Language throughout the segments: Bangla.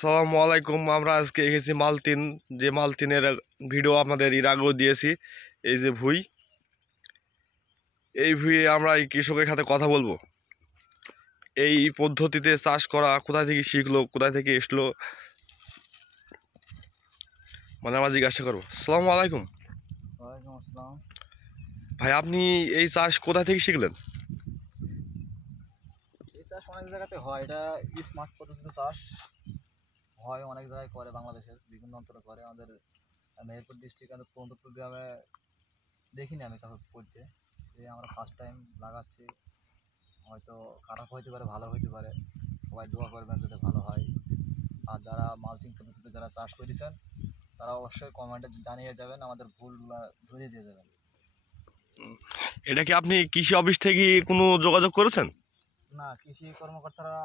আসসালামু আলাইকুম। আমরা আজকে এসেছি মালতিন, যে মালতিনের ভিডিও আপনাদের এর আগেও দিয়েছি। এই যে ভুঁই, এই ভুঁইয়ে আমরা এই কৃষকের সাথে কথা বলবো। এই পদ্ধতিতে চাষ করা কোথায় থেকে শিখলো, কোথায় থেকে এসলো, মানে আমরা জিজ্ঞাসা করবো। আসসালামু আলাইকুম ওয়ালাইকুম আসসালাম। ভাই, আপনি এই চাষ কোথা থেকে শিখলেন? এই চাষ অনেক জায়গাতে হয়, এটা স্মার্ট পদ্ধতিতে চাষ হয়, অনেক জায়গায় করে, বাংলাদেশের বিভিন্ন অঞ্চলে করে। আমাদের মেহেরপুর ডিস্ট্রিক্ট আমাদের পন্তপুর গ্রামে দেখিনি আমি কাউকে করতে। এই আমরা ফার্স্ট টাইম লাগাচ্ছি, হয়তো খারাপ হইতে পারে, ভালো হইতে পারে। সবাই দোয়া করবেন যাতে ভালো হয়। আর যারা মালচিং পদ্ধতিতে যারা চাষ করেছেন তারা অবশ্যই কমেন্টে জানিয়ে যাবেন, আমাদের ভুলগুলো ধরিয়ে দিয়ে যাবেন। এটা কি আপনি কৃষি অফিস থেকে কোনো যোগাযোগ করেছেন? না, কৃষি কর্মকর্তারা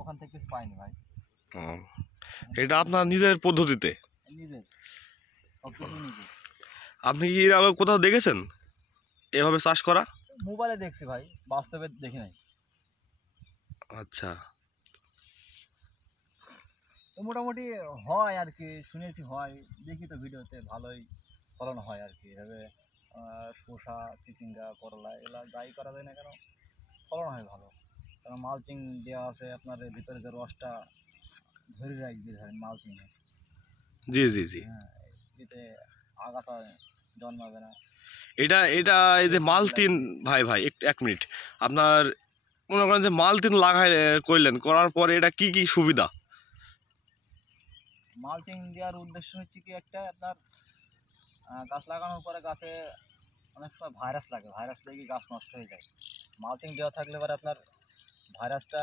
ওখান থেকে কিছু পাইনি ভাই। ও, এটা আপনার নিজের পদ্ধতিতে? নিজের সব কিছু নিজে। আপনি কি এর আগে কোথাও দেখেছেন এভাবে চাষ করা? মোবাইলে দেখছি ভাই, বাস্তবে দেখি নাই। আচ্ছা, তো মোটামুটি হয় আর কি, শুনেছি হয়, দেখি তো ভিডিওতে ভালোই ফলন হয় আর কি। এভাবে শসা, চিচিঙ্গা, করলা এগুলা যাই করা যায় না কেন ফলন হয় ভালো। কারণ মালচিং দেওয়া আছে, আপনার এর ভিতরে যে রসটা ধরে রাখবে ধরেন মালচিংয়ে। জি জি জি। হ্যাঁ, এতে আগাছা জন্মাবে না। এটা এটা এই যে মালতিন, ভাই ভাই একটু এক মিনিট। আপনার মনে করেন যে মালতিন লাগাই করলেন, করার পরে এটা কি কি সুবিধা? মালচিং দেওয়ার উদ্দেশ্য হচ্ছে কি, একটা আপনার গাছ লাগানোর পরে গাছে অনেক সময় ভাইরাস লাগে, ভাইরাস লেগে গাছ নষ্ট হয়ে যায়। মালচিং দেওয়া থাকলে পরে আপনার ভাইরাসটা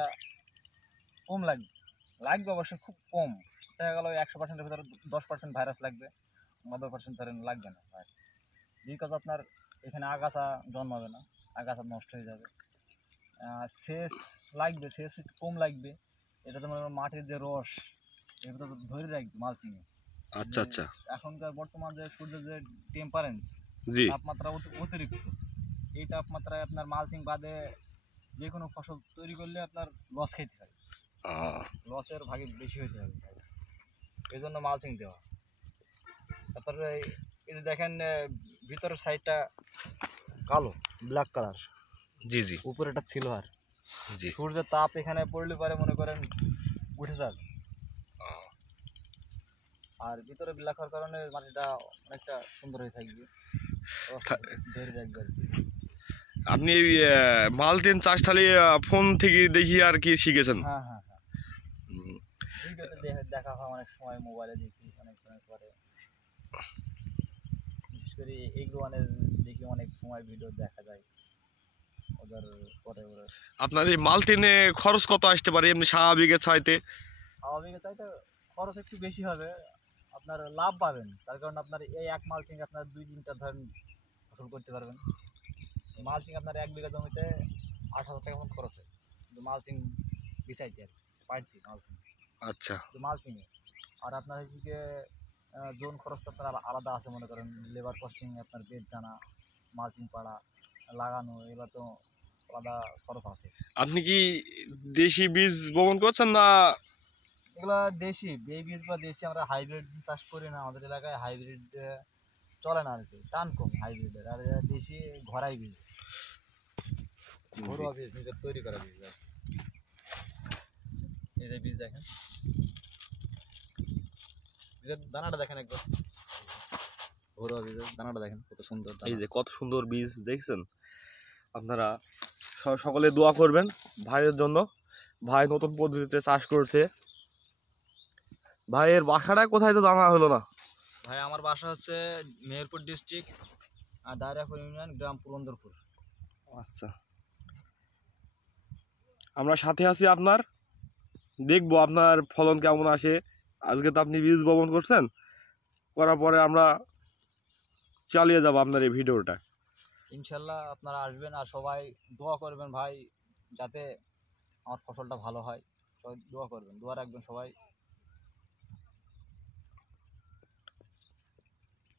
কম লাগবে, লাগবে অবশ্যই খুব কম। দেখা গেল 100%-এর ভিতরে 10% ভাইরাস লাগবে, 90% ধরেন লাগবে না ভাইরাস। বিকজ আপনার এখানে আগাছা জন্মাবে না, আগাছা নষ্ট হয়ে যাবে। সেচ লাগবে, সেচ একটু কম লাগবে। এটা তো মনে করেন মাটির যে রস এগুলো তো ধরে রাখবে মালচিংয়ে। আচ্ছা আচ্ছা। এখনকার বর্তমান যে সূর্যের যে টেম্পারেন্স, জি। তাপমাত্রা অতিরিক্ত, এই তাপমাত্রায় আপনার মালচিং বাদে যে কোনো ফসল তৈরি করলে আপনার লস খেতে হয়, লসের ভাগে বেশি হইতে হবে। এই জন্য মালচিং দেওয়া। তারপরে এই যে দেখেন ভিতরের সাইডটা কালো, ব্ল্যাক কালার, জি জি উপরেটা ছিল। আর জি। সূর্যের তাপ এখানে পড়লে পরে মনে করেন উঠে যাবে। আর ভিতরে ব্ল্যাক হওয়ার কারণে মাটিটা অনেকটা সুন্দর হয়ে থাকবে, ধরে রাখবে আর কি। আপনি এই মালতিন চাষ তাহলে ফোন থেকে দেখি আর কি শিখেছেন? হ্যাঁ হ্যাঁ হ্যাঁ, ভিডিওতে দেখা হয়, অনেক সময় মোবাইলে দেখি, অনেক সময় পরে বিশেষ করে এগুলো অনেক দেখি, অনেক সময় ভিডিও দেখা যায় ওদের পরে ওরা। আপনার এই মালতিনে খরচ কত আসতে পারে এমনি স্বাভাবিকের চাইতে? স্বাভাবিক চাইতে খরচ একটু বেশি হবে, আপনার লাভ পাবেন। তার কারণ আপনার এই এক মালচিং আপনার 2-3টা ধরেন ফসল করতে পারবেন। এই মালচিং আপনার 1 বিঘা জমিতে 8,000 টাকা মতো খরচ হয়, কিন্তু মালচিং বিছাইতে আর পাইতে মালচিং, আচ্ছা মালচিংয়ে। আর আপনার হচ্ছে গিয়ে জোন খরচটা আপনার আলাদা আছে, মনে করেন লেবার কস্টিং, আপনার বেড জানা, মালচিং পাড়া, লাগানো, এগুলো তো আলাদা খরচ আছে। আপনি কি দেশি বীজ বপন করছেন না? এগুলো দেশি বীজ বা দেশি, আমরা হাইব্রিড চাষ করি না, আমাদের এলাকায় হাইব্রিড চলে না আর কি, টান কম হাইব্রিডের। আর দেশি ঘরাই বীজ, ঘরোয়া বীজ, নিজের তৈরি করা বীজ। এই যে বীজ দেখেন, বীজের দানাটা দেখেন একবার, ঘরোয়া বীজের দানাটা দেখেন কত সুন্দর। এই যে কত সুন্দর বীজ দেখছেন। আপনারা সকলে দোয়া করবেন ভাইয়ের জন্য। ভাই নতুন পদ্ধতিতে চাষ করছে। ভাইয়ের বাসাটা কোথায় তো জানা হলো না। ভাই আমার বাসা হচ্ছে মেহেরপুর ডিস্ট্রিক্ট, আর দায়রাপুর ইউনিয়ন, গ্রাম পুরন্দরপুর। আচ্ছা, আমরা সাথে আছি আপনার। দেখবো আপনার ফলন কেমন আসে। আজকে তো আপনি বীজ বপন করছেন, করার পরে আমরা চালিয়ে যাব আপনার এই ভিডিওটা। ইনশাল্লাহ আপনারা আসবেন, আর সবাই দোয়া করবেন ভাই, যাতে আমার ফসলটা ভালো হয়। সবাই দোয়া করবেন, দোয়া রাখবেন সবাই।